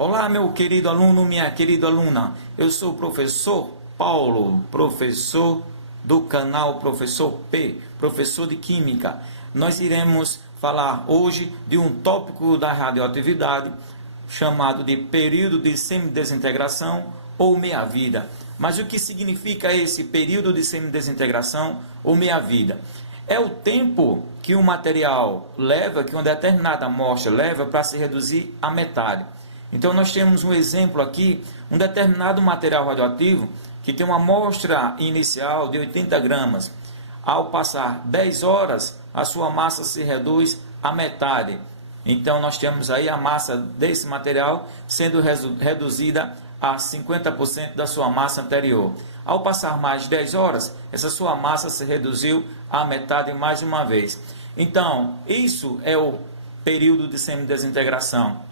Olá, meu querido aluno, minha querida aluna. Eu sou o professor Paulo, professor do canal Professor P, professor de Química. Nós iremos falar hoje de um tópico da radioatividade chamado de período de semidesintegração ou meia-vida. Mas o que significa esse período de semidesintegração ou meia-vida? É o tempo que o material leva, que uma determinada amostra leva para se reduzir à metade. Então nós temos um exemplo aqui, um determinado material radioativo que tem uma amostra inicial de 80 gramas. Ao passar 10 horas, a sua massa se reduz à metade. Então nós temos aí a massa desse material sendo reduzida a 50% da sua massa anterior. Ao passar mais de 10 horas, essa sua massa se reduziu à metade mais uma vez. Então, isso é o período de semidesintegração,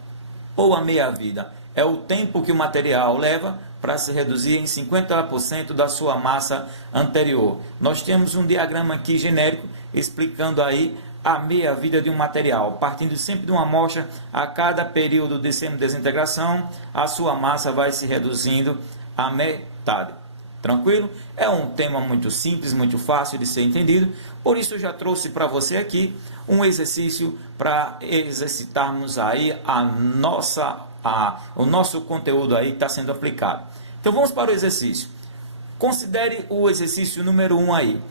ou a meia-vida. É o tempo que o material leva para se reduzir em 50% da sua massa anterior. Nós temos um diagrama aqui genérico explicando aí a meia-vida de um material. Partindo sempre de uma amostra, a cada período de semidesintegração, a sua massa vai se reduzindo à metade. Tranquilo? É um tema muito simples, muito fácil de ser entendido, por isso eu já trouxe para você aqui um exercício para exercitarmos aí o nosso conteúdo aí que está sendo aplicado. Então vamos para o exercício. Considere o exercício número 1 aí.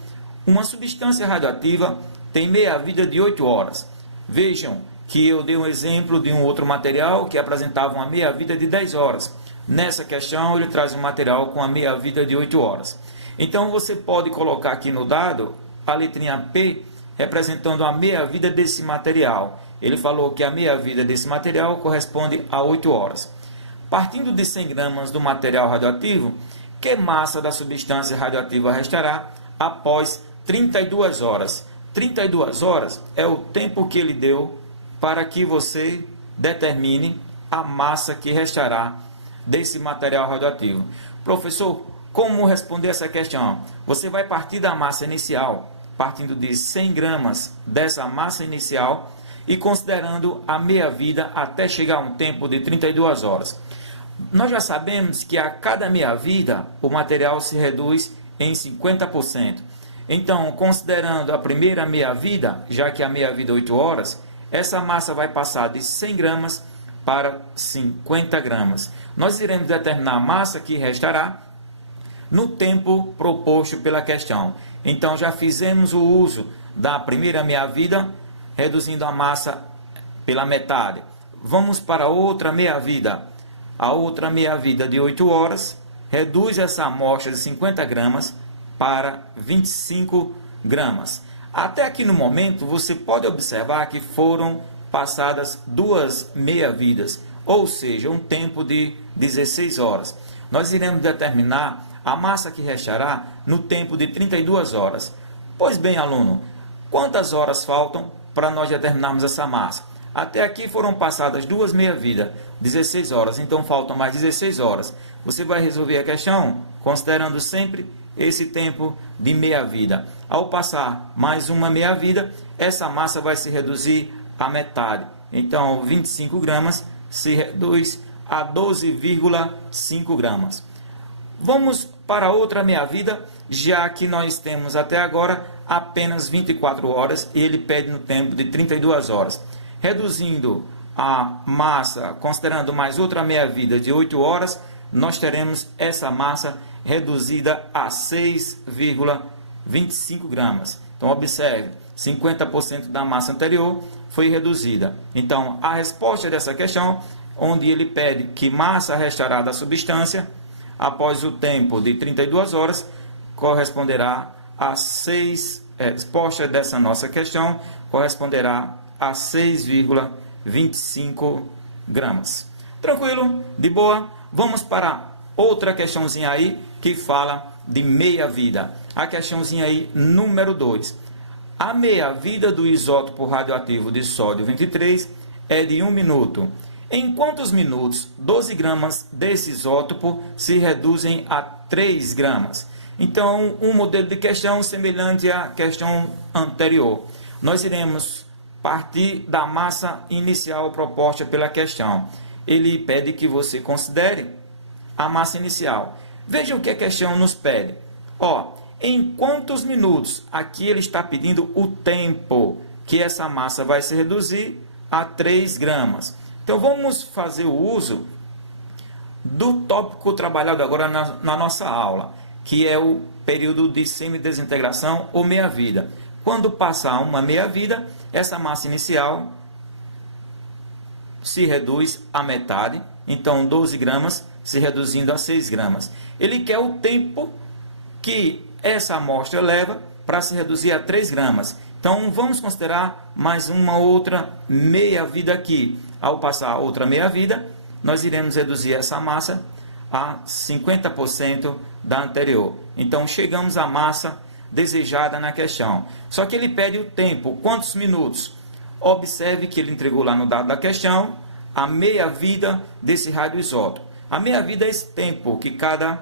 Uma substância radioativa tem meia-vida de 8 horas. Vejam que eu dei um exemplo de um outro material que apresentava uma meia-vida de 10 horas. Nessa questão, ele traz um material com a meia-vida de 8 horas. Então, você pode colocar aqui no dado a letrinha P, representando a meia-vida desse material. Ele falou que a meia-vida desse material corresponde a 8 horas. Partindo de 100 gramas do material radioativo, que massa da substância radioativa restará após 32 horas? 32 horas é o tempo que ele deu para que você determine a massa que restará desse material radioativo. Professor, como responder essa questão? Você vai partir da massa inicial, partindo de 100 gramas dessa massa inicial e considerando a meia-vida até chegar a um tempo de 32 horas. Nós já sabemos que a cada meia-vida o material se reduz em 50%. Então, considerando a primeira meia-vida, já que a meia-vida é 8 horas, essa massa vai passar de 100 gramas para 50 gramas. Nós iremos determinar a massa que restará no tempo proposto pela questão. Então, já fizemos o uso da primeira meia-vida, reduzindo a massa pela metade. Vamos para outra meia-vida. A outra meia-vida de 8 horas reduz essa amostra de 50 gramas para 25 gramas. Até aqui no momento, você pode observar que foram passadas duas meia-vidas, ou seja, um tempo de 16 horas. Nós iremos determinar a massa que restará no tempo de 32 horas. Pois bem, aluno, quantas horas faltam para nós determinarmos essa massa? Até aqui foram passadas duas meia-vidas, 16 horas, então faltam mais 16 horas. Você vai resolver a questão considerando sempre esse tempo de meia-vida. Ao passar mais uma meia-vida, essa massa vai se reduzir à metade. Então, 25 gramas se reduz a 12,5 gramas. Vamos para outra meia-vida, já que nós temos até agora apenas 24 horas e ele pede no tempo de 32 horas. Reduzindo a massa, considerando mais outra meia-vida de 8 horas, nós teremos essa massa reduzida a 6,25 gramas. Então, observe, 50% da massa anterior foi reduzida. Então, a resposta dessa questão, onde ele pede que massa restará da substância após o tempo de 32 horas, corresponderá a 6, a resposta dessa nossa questão corresponderá a 6,25 gramas. Tranquilo? De boa? Vamos para outra questãozinha aí que fala de meia-vida. A questãozinha aí número 2. A meia-vida do isótopo radioativo de sódio 23 é de 1 minuto. Em quantos minutos 12 gramas desse isótopo se reduzem a 3 gramas? Então, um modelo de questão semelhante à questão anterior. Nós iremos partir da massa inicial proposta pela questão. ele pede que você considere a massa inicial. Veja o que a questão nos pede. Ó, em quantos minutos? Aqui ele está pedindo o tempo que essa massa vai se reduzir a 3 gramas. Então, vamos fazer o uso do tópico trabalhado agora na nossa aula, que é o período de semidesintegração ou meia-vida. Quando passar uma meia-vida, essa massa inicial se reduz à metade, então 12 gramas se reduzindo a 6 gramas. Ele quer o tempo que essa amostra leva para se reduzir a 3 gramas. Então, vamos considerar mais uma outra meia-vida aqui. Ao passar outra meia-vida, nós iremos reduzir essa massa a 50% da anterior. Então, chegamos à massa desejada na questão. Só que ele pede o tempo, quantos minutos? Observe que ele entregou lá no dado da questão a meia-vida desse radioisótopo. A meia-vida é esse tempo que cada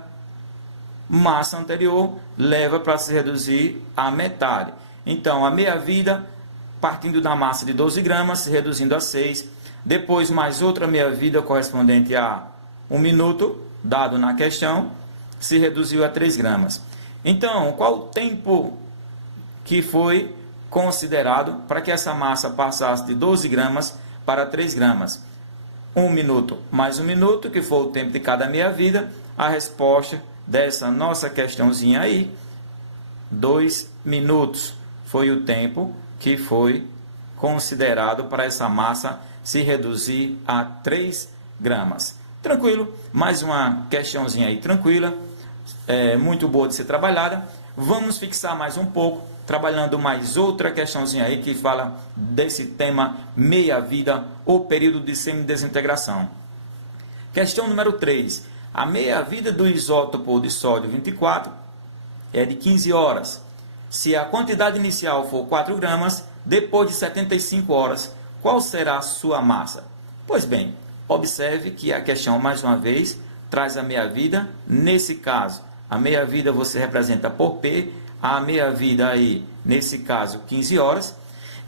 massa anterior leva para se reduzir à metade. Então, a meia-vida, partindo da massa de 12 gramas, se reduzindo a 6. Depois, mais outra meia-vida correspondente a 1 minuto, dado na questão, se reduziu a 3 gramas. Então, qual o tempo que foi considerado para que essa massa passasse de 12 gramas para 3 gramas? 1 minuto mais 1 minuto, que foi o tempo de cada meia-vida. A resposta dessa nossa questãozinha aí, 2 minutos, foi o tempo que foi considerado para essa massa se reduzir a 3 gramas. Tranquilo? Mais uma questãozinha aí tranquila, muito boa de ser trabalhada. Vamos fixar mais um pouco, trabalhando mais outra questãozinha aí que fala desse tema meia-vida ou período de semidesintegração. Questão número 3. A meia-vida do isótopo de sódio 24 é de 15 horas. Se a quantidade inicial for 4 gramas, depois de 75 horas, qual será a sua massa? Pois bem, observe que a questão, mais uma vez, traz a meia-vida. Nesse caso, a meia-vida você representa por P, a meia-vida aí, nesse caso, 15 horas.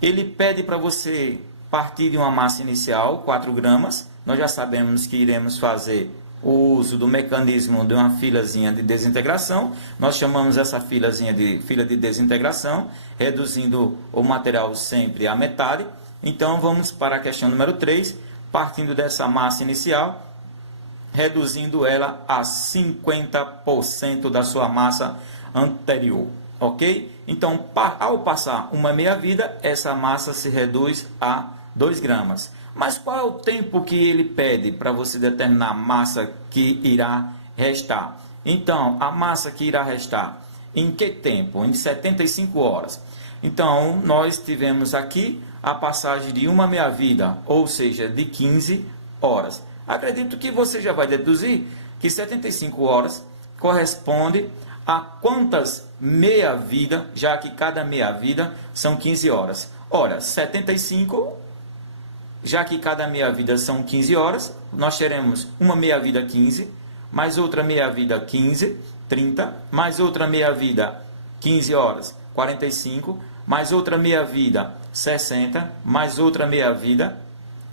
Ele pede para você partir de uma massa inicial, 4 gramas. Nós já sabemos que iremos fazer o uso do mecanismo de uma filazinha de desintegração. Nós chamamos essa filazinha de fila de desintegração, reduzindo o material sempre à metade. Então, vamos para a questão número 3, partindo dessa massa inicial, reduzindo ela a 50% da sua massa anterior, ok? Então, ao passar uma meia-vida, essa massa se reduz a 2 gramas. Mas qual é o tempo que ele pede para você determinar a massa que irá restar? Então, a massa que irá restar, em que tempo? Em 75 horas. Então, nós tivemos aqui a passagem de uma meia-vida, ou seja, de 15 horas. Acredito que você já vai deduzir que 75 horas corresponde a quantas meia-vida, já que cada meia-vida são 15 horas. Ora, 75, já que cada meia-vida são 15 horas, nós teremos uma meia-vida 15, mais outra meia-vida 15, 30, mais outra meia-vida 15 horas, 45, mais outra meia-vida 60, mais outra meia-vida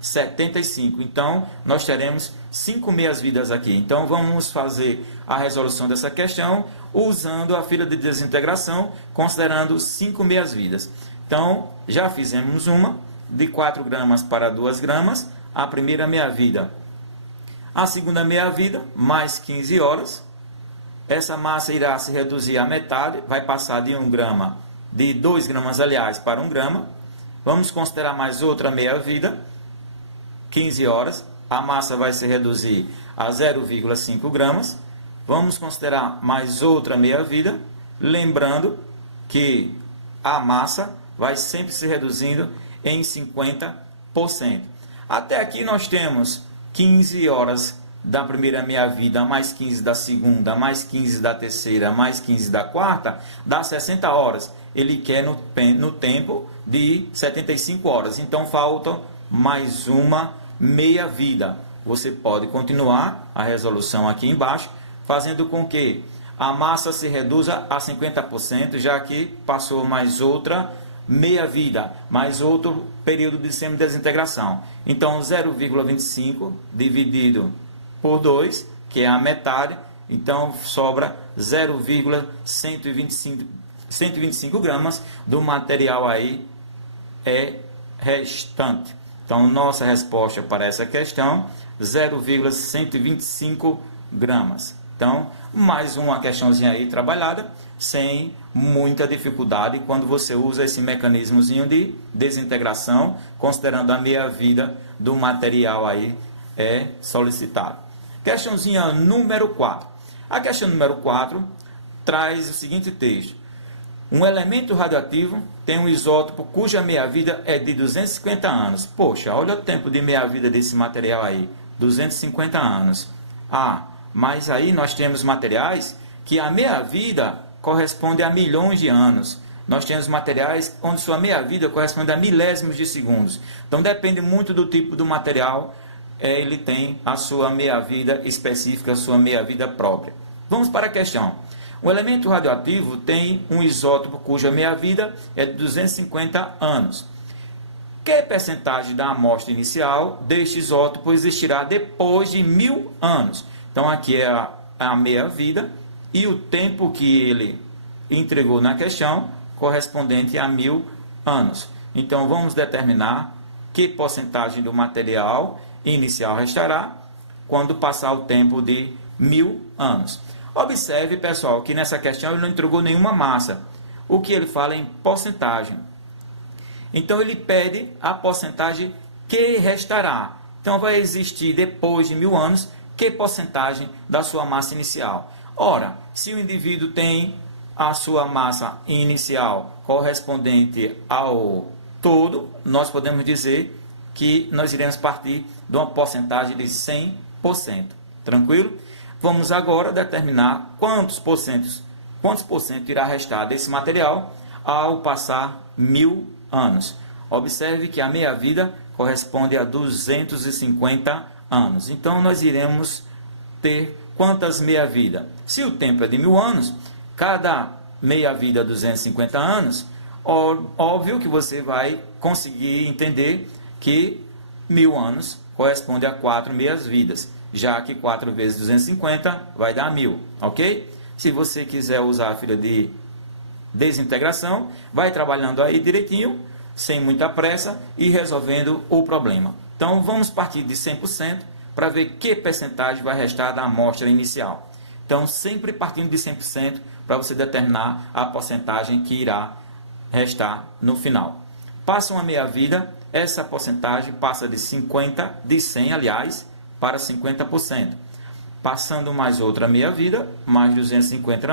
75. Então, nós teremos 5 meias-vidas aqui. Então, vamos fazer a resolução dessa questão usando a fila de desintegração, considerando 5 meias-vidas. Então, já fizemos uma de 4 gramas para 2 gramas, a primeira meia-vida. A segunda meia-vida, mais 15 horas. Essa massa irá se reduzir à metade, vai passar de 1 grama, de 2 gramas, aliás, para 1 grama. Vamos considerar mais outra meia-vida, 15 horas. A massa vai se reduzir a 0,5 gramas. Vamos considerar mais outra meia-vida, lembrando que a massa vai sempre se reduzindo em 50%. Até aqui nós temos 15 horas da primeira meia-vida, mais 15 da segunda, mais 15 da terceira, mais 15 da quarta, dá 60 horas. Ele quer no tempo de 75 horas. Então, falta mais uma meia-vida. Você pode continuar a resolução aqui embaixo, fazendo com que a massa se reduza a 50%, já que passou mais outra meia-vida, mais outro período de semidesintegração. Então, 0,25 dividido por 2, que é a metade, então sobra 0,125 gramas do material aí restante. Então, nossa resposta para essa questão, 0,125 gramas. Então, mais uma questãozinha aí trabalhada, sem muita dificuldade, quando você usa esse mecanismozinho de desintegração, considerando a meia-vida do material aí solicitado. Questãozinha número 4. A questão número 4 traz o seguinte texto. Um elemento radioativo tem um isótopo cuja meia-vida é de 250 anos. Poxa, olha o tempo de meia-vida desse material aí, 250 anos. Mas aí nós temos materiais que a meia-vida corresponde a milhões de anos. Nós temos materiais onde sua meia-vida corresponde a milésimos de segundos. Então depende muito do tipo do material, ele tem a sua meia-vida específica, a sua meia-vida própria. Vamos para a questão. Um elemento radioativo tem um isótopo cuja meia-vida é de 250 anos. Que percentagem da amostra inicial deste isótopo existirá depois de 1000 anos? Então, aqui é a meia-vida e o tempo que ele entregou na questão correspondente a 1000 anos. Então, vamos determinar que porcentagem do material inicial restará quando passar o tempo de 1000 anos. Observe, pessoal, que nessa questão ele não entregou nenhuma massa. O que ele fala é em porcentagem. Então, ele pede a porcentagem que restará. Então, vai existir depois de 1000 anos, que porcentagem da sua massa inicial? Ora, se o indivíduo tem a sua massa inicial correspondente ao todo, nós podemos dizer que nós iremos partir de uma porcentagem de 100%. Tranquilo? Vamos agora determinar quantos por cento irá restar desse material ao passar 1000 anos. Observe que a meia-vida corresponde a 250 anos. Então, nós iremos ter quantas meia-vida? Se o tempo é de 1000 anos, cada meia-vida 250 anos, óbvio que você vai conseguir entender que 1000 anos corresponde a 4 meias-vidas, já que 4 vezes 250 vai dar 1000, ok? Se você quiser usar a fila de desintegração, vai trabalhando aí direitinho, sem muita pressa e resolvendo o problema. Então, vamos partir de 100% para ver que percentagem vai restar da amostra inicial. Então, sempre partindo de 100% para você determinar a porcentagem que irá restar no final. Passa uma meia-vida, essa porcentagem passa de 100, aliás, para 50%. Passando mais outra meia-vida, mais 250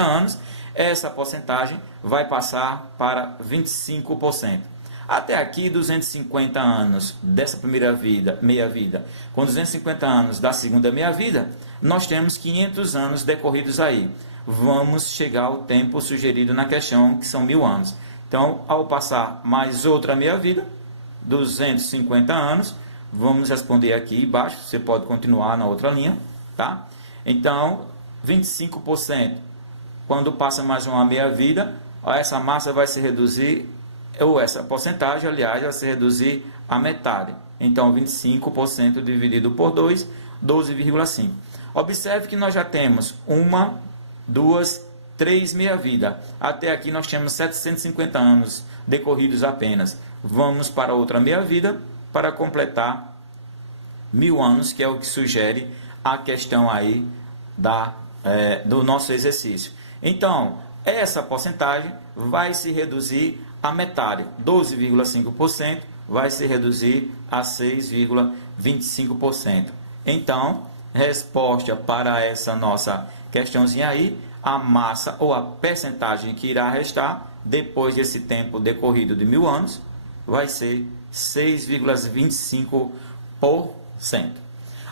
anos, essa porcentagem vai passar para 25%. Até aqui, 250 anos dessa primeira meia-vida, com 250 anos da segunda meia-vida, nós temos 500 anos decorridos aí. Vamos chegar ao tempo sugerido na questão, que são 1000 anos. Então, ao passar mais outra meia-vida, 250 anos, vamos responder aqui embaixo, você pode continuar na outra linha, tá? Então, 25%, quando passa mais uma meia-vida, essa massa vai se reduzir, ou essa porcentagem, aliás, vai se reduzir a metade. Então, 25% dividido por 2, 12,5. Observe que nós já temos 1, 2, 3 meia-vida. Até aqui nós temos 750 anos decorridos apenas. Vamos para outra meia-vida para completar 1000 anos, que é o que sugere a questão aí do nosso exercício. Então, essa porcentagem vai se reduzir a metade, 12,5% vai se reduzir a 6,25%. Então, resposta para essa nossa questãozinha aí, a massa ou a percentagem que irá restar depois desse tempo decorrido de 1000 anos vai ser 6,25%.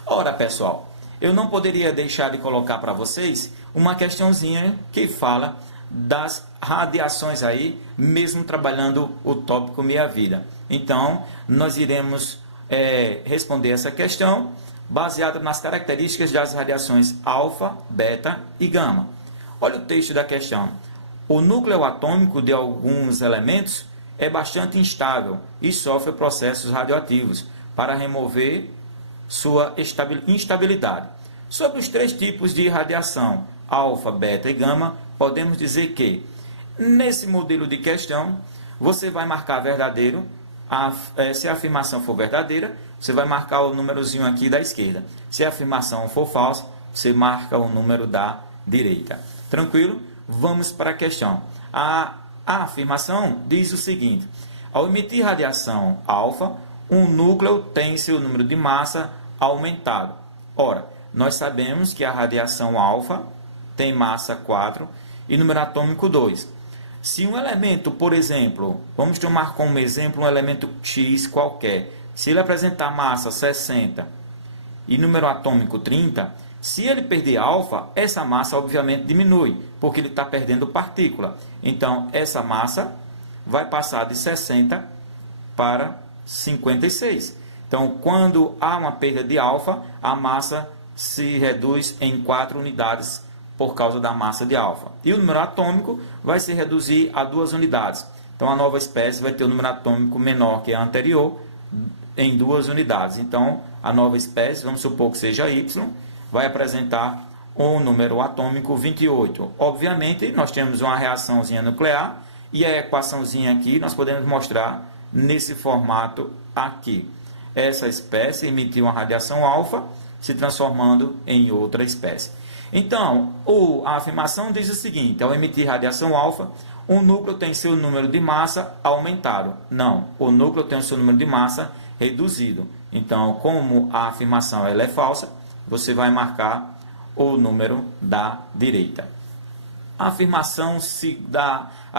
Ora, pessoal, eu não poderia deixar de colocar para vocês uma questãozinha que fala das radiações aí, mesmo trabalhando o tópico meia-vida. Então, nós iremos responder essa questão baseada nas características das radiações alfa, beta e gama. Olha o texto da questão. O núcleo atômico de alguns elementos é bastante instável e sofre processos radioativos para remover sua instabilidade. Sobre os 3 tipos de radiação, alfa, beta e gama, podemos dizer que, nesse modelo de questão, você vai marcar verdadeiro. Se a afirmação for verdadeira, você vai marcar o númerozinho aqui da esquerda. Se a afirmação for falsa, você marca o número da direita. Tranquilo? Vamos para a questão. A afirmação diz o seguinte: ao emitir radiação alfa, um núcleo tem seu número de massa aumentado. Ora, nós sabemos que a radiação alfa tem massa 4 e número atômico 2. Se um elemento, por exemplo, vamos tomar como exemplo um elemento X qualquer, se ele apresentar massa 60 e número atômico 30, se ele perder alfa, essa massa obviamente diminui, porque ele está perdendo partícula. Então, essa massa vai passar de 60 para 56. Então, quando há uma perda de alfa, a massa se reduz em 4 unidades por causa da massa de alfa. E o número atômico vai se reduzir a 2 unidades. Então, a nova espécie vai ter o número atômico menor que a anterior em 2 unidades. Então, a nova espécie, vamos supor que seja Y, vai apresentar um número atômico 28. Obviamente, nós temos uma reaçãozinha nuclear e a equaçãozinha aqui nós podemos mostrar nesse formato aqui. Essa espécie emitiu uma radiação alfa, se transformando em outra espécie. Então, a afirmação diz o seguinte: ao emitir radiação alfa, um núcleo tem seu número de massa aumentado. Não, o núcleo tem o seu número de massa reduzido. Então, como a afirmação ela é falsa, você vai marcar o número da direita. A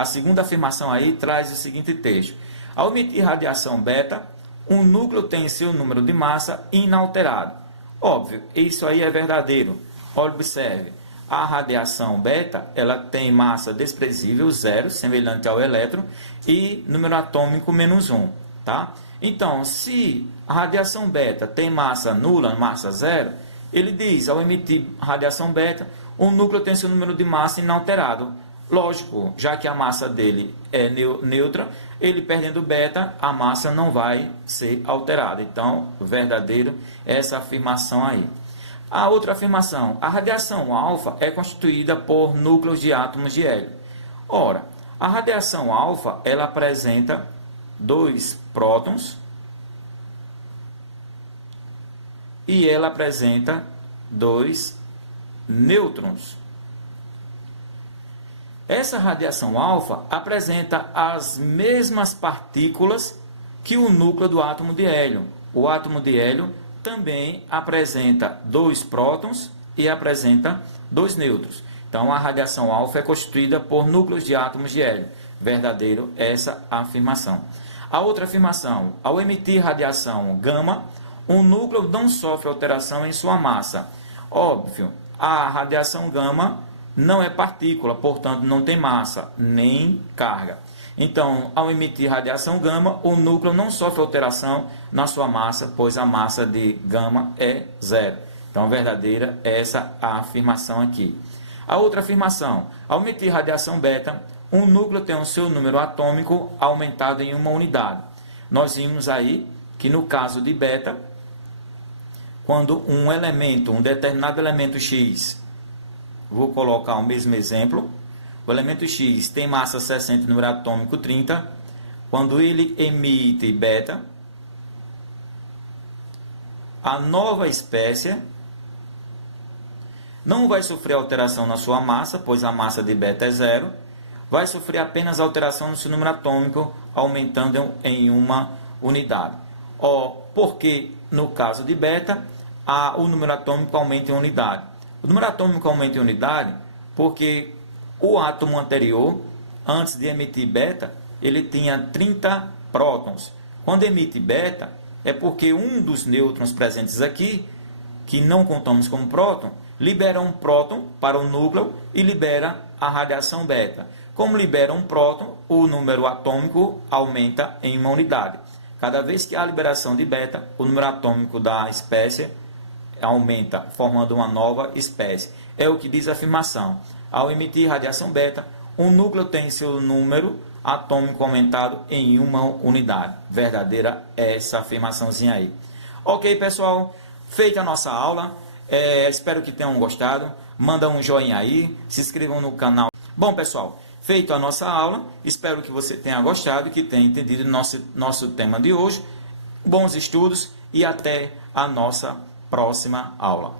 segunda afirmação aí traz o seguinte texto: ao emitir radiação beta, um núcleo tem seu número de massa inalterado. Óbvio, isso aí é verdadeiro. Observe, a radiação beta ela tem massa desprezível, 0, semelhante ao elétron, e número atômico -1. Tá? Então, se a radiação beta tem massa nula, massa 0, ele diz, ao emitir radiação beta, o núcleo tem seu número de massa inalterado. Lógico, já que a massa dele é neutra, ele perdendo beta, a massa não vai ser alterada. Então, verdadeiro essa afirmação aí. A outra afirmação: a radiação alfa é constituída por núcleos de átomos de hélio. Ora, a radiação alfa ela apresenta 2 prótons e ela apresenta 2 nêutrons. Essa radiação alfa apresenta as mesmas partículas que o núcleo do átomo de hélio. O átomo de hélio também apresenta 2 prótons e apresenta 2 nêutrons. Então, a radiação alfa é constituída por núcleos de átomos de hélio. Verdadeiro essa afirmação. A outra afirmação: ao emitir radiação gama, um núcleo não sofre alteração em sua massa. Óbvio, a radiação gama não é partícula, portanto, não tem massa, nem carga. Então, ao emitir radiação gama, o núcleo não sofre alteração na sua massa, pois a massa de gama é 0. Então, verdadeira é essa a afirmação aqui. A outra afirmação: ao emitir radiação beta, um núcleo tem o seu número atômico aumentado em 1 unidade. Nós vimos aí que no caso de beta, quando um determinado elemento X, vou colocar o mesmo exemplo, o elemento X tem massa 60 e número atômico 30. Quando ele emite beta, a nova espécie não vai sofrer alteração na sua massa, pois a massa de beta é 0. Vai sofrer apenas alteração no seu número atômico, aumentando em 1 unidade. Porque no caso de beta, o número atômico aumenta em unidade. O número atômico aumenta em unidade porque o átomo anterior, antes de emitir beta, ele tinha 30 prótons. Quando emite beta, é porque um dos nêutrons presentes aqui, que não contamos como próton, libera um próton para o núcleo e libera a radiação beta. Como libera um próton, o número atômico aumenta em 1 unidade. Cada vez que há liberação de beta, o número atômico da espécie aumenta, formando uma nova espécie. É o que diz a afirmação: ao emitir radiação beta, um núcleo tem seu número atômico aumentado em uma unidade. Verdadeira é essa afirmaçãozinha aí. Ok, pessoal? Feita a nossa aula. Espero que tenham gostado. Manda um joinha aí. Se inscrevam no canal. Bom, pessoal, feita a nossa aula. Espero que você tenha gostado e que tenha entendido nosso tema de hoje. Bons estudos e até a nossa próxima aula.